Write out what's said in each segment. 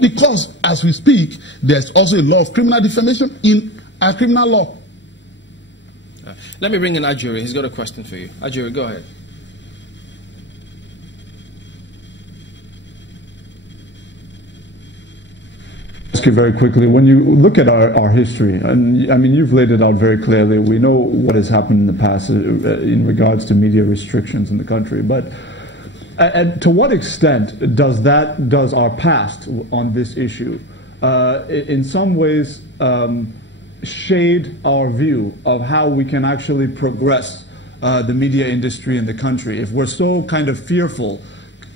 Because as we speak, there's also a law of criminal defamation in our criminal law. Let me bring in Ajuri. He's got a question for you. Ajuri, go ahead. Ask you very quickly, when you look at our history, and I mean, you've laid it out very clearly. We know what has happened in the past in regards to media restrictions in the country, but to what extent does our past on this issue in some ways shade our view of how we can actually progress the media industry in the country? If we're so kind of fearful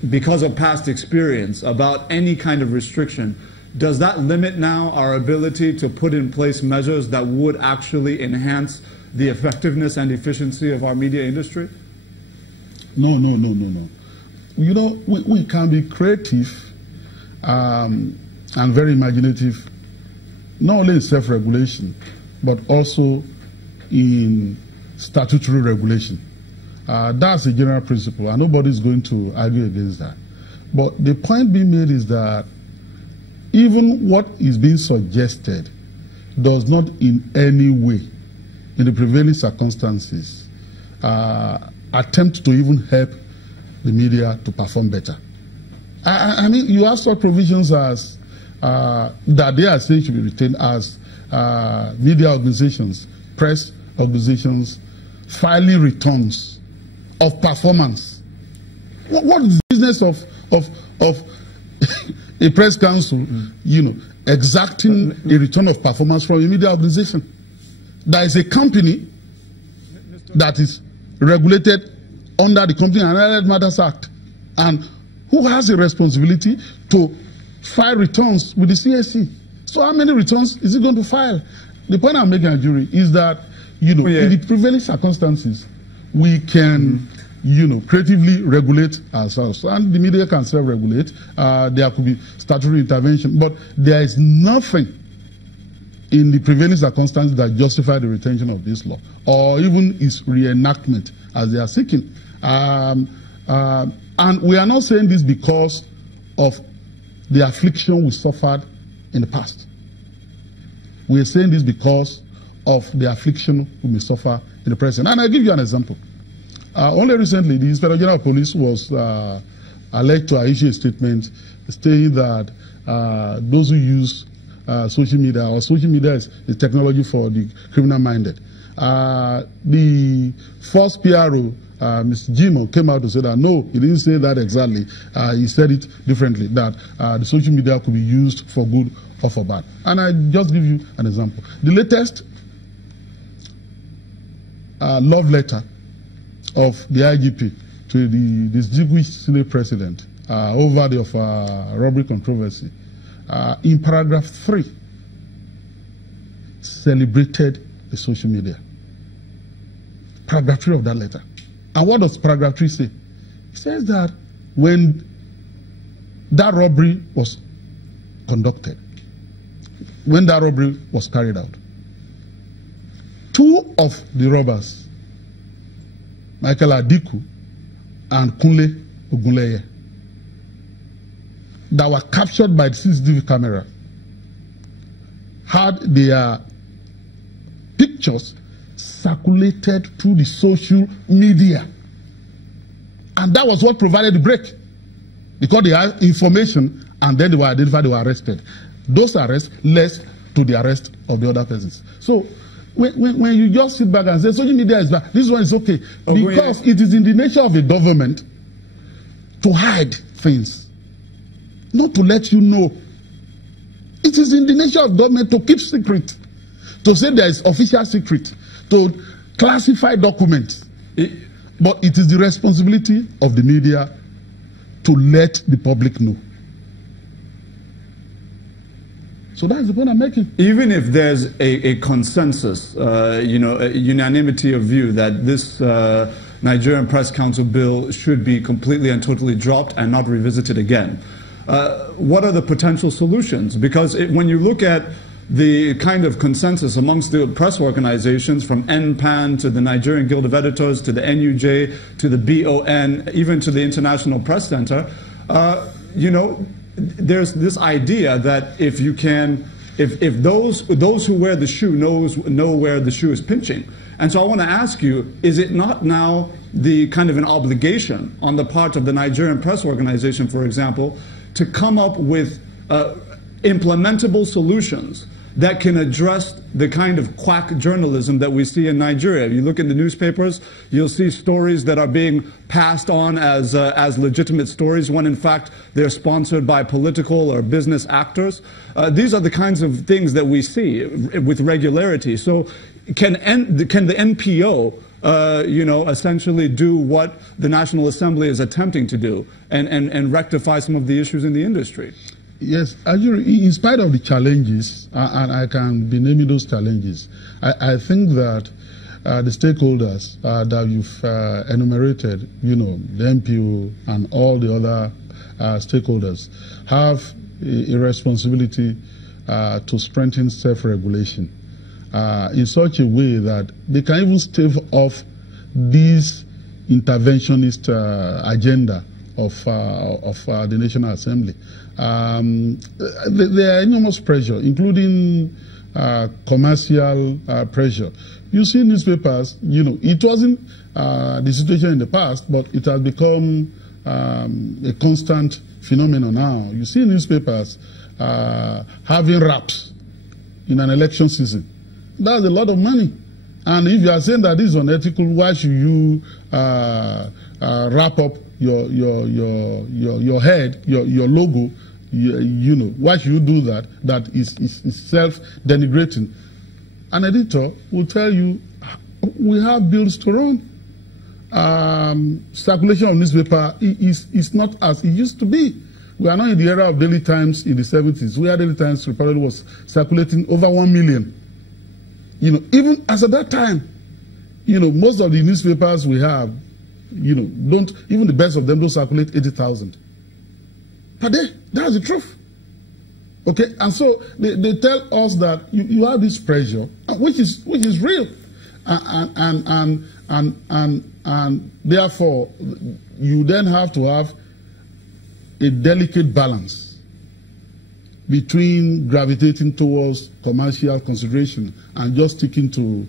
because of past experience about any kind of restriction, does that limit now our ability to put in place measures that would actually enhance the effectiveness and efficiency of our media industry? No. You know, we can be creative and very imaginative, not only in self-regulation, but also in statutory regulation. That's a general principle, and nobody's going to argue against that. But the point being made is that even what is being suggested does not in any way, in the prevailing circumstances, attempt to even help the media to perform better. I mean, you have such provisions as that they are saying should be retained as media organizations, press organizations, filing returns of performance. What is the business of a press council, you know, exacting a return of performance from a media organization? There is a company that is regulated under the Company and Allied Matters Act, and who has a responsibility to file returns with the CAC. So how many returns is it going to file? The point I'm making, Jury, is that, you know, in the prevailing circumstances, we can, you know, creatively regulate ourselves, and the media can self-regulate. There could be statutory intervention, but there is nothing in the prevailing circumstances that justify the retention of this law, or even its reenactment as they are seeking. And we are not saying this because of the affliction we suffered in the past. We are saying this because of the affliction we may suffer in the present. And I'll give you an example. Only recently, the Inspector General of Police was alleged to issue a statement stating that those who use social media, or social media is technology for the criminal-minded. The first PRO, Mr. Jimo, came out to say that no, he didn't say that exactly. He said it differently, that the social media could be used for good or for bad. And I just give you an example. The latest love letter of the IGP to the distinguished Senate President over the robbery controversy, in paragraph 3, celebrated the social media. Paragraph 3 of that letter. And what does paragraph 3 say? It says that when that robbery was conducted, when that robbery was carried out, 2 of the robbers, Michael Adiku and Kunle Ogunleye, that were captured by the CCTV camera, had their pictures circulated through the social media. And that was what provided the break. Because they had information, and then they were identified, they were arrested. Those arrests led to the arrest of the other persons. So when you just sit back and say social media is bad, this one is okay, because it is in the nature of a government to hide things, not to let you know. It is in the nature of government to keep secret, to say there is official secret, to classify documents. But it is the responsibility of the media to let the public know. So that's the point I'm making. Even if there's a consensus, you know, a unanimity of view that this Nigerian Press Council bill should be completely and totally dropped and not revisited again, what are the potential solutions? Because when you look at the kind of consensus amongst the press organizations, from NPAN to the Nigerian Guild of Editors to the NUJ to the BON, even to the International Press Center, you know, there's this idea that if you can, if those who wear the shoe know where the shoe is pinching. And so I want to ask you, is it not now the kind of an obligation on the part of the Nigerian Press Organization, for example, to come up with implementable solutions that can address the kind of quack journalism that we see in Nigeria? You look in the newspapers, you'll see stories that are being passed on as legitimate stories when in fact they're sponsored by political or business actors. These are the kinds of things that we see with regularity. So can the NPO essentially do what the National Assembly is attempting to do and rectify some of the issues in the industry? Yes, actually, in spite of the challenges, and I can be naming those challenges, I think that the stakeholders that you've enumerated, the NPO and all the other stakeholders, have a responsibility to strengthen self-regulation in such a way that they can even stave off this interventionist agenda of the National Assembly. There are enormous pressure, including commercial pressure. You see newspapers, it wasn't the situation in the past, but it has become a constant phenomenon now. You see newspapers having wraps in an election season. That's a lot of money. And if you are saying that this is unethical, why should you wrap up your head, your logo? Why should you do that? That is self-denigrating. An editor will tell you, we have bills to run. Circulation of newspaper is not as it used to be. We are not in the era of daily times in the 70s, where daily times reported was circulating over 1 million. Even as at that time, most of the newspapers we have, don't, even the best of them don't circulate 80,000 per day. That's the truth. Okay, and so they tell us that you have this pressure, which is real, and therefore you then have to have a delicate balance between gravitating towards commercial consideration and just sticking to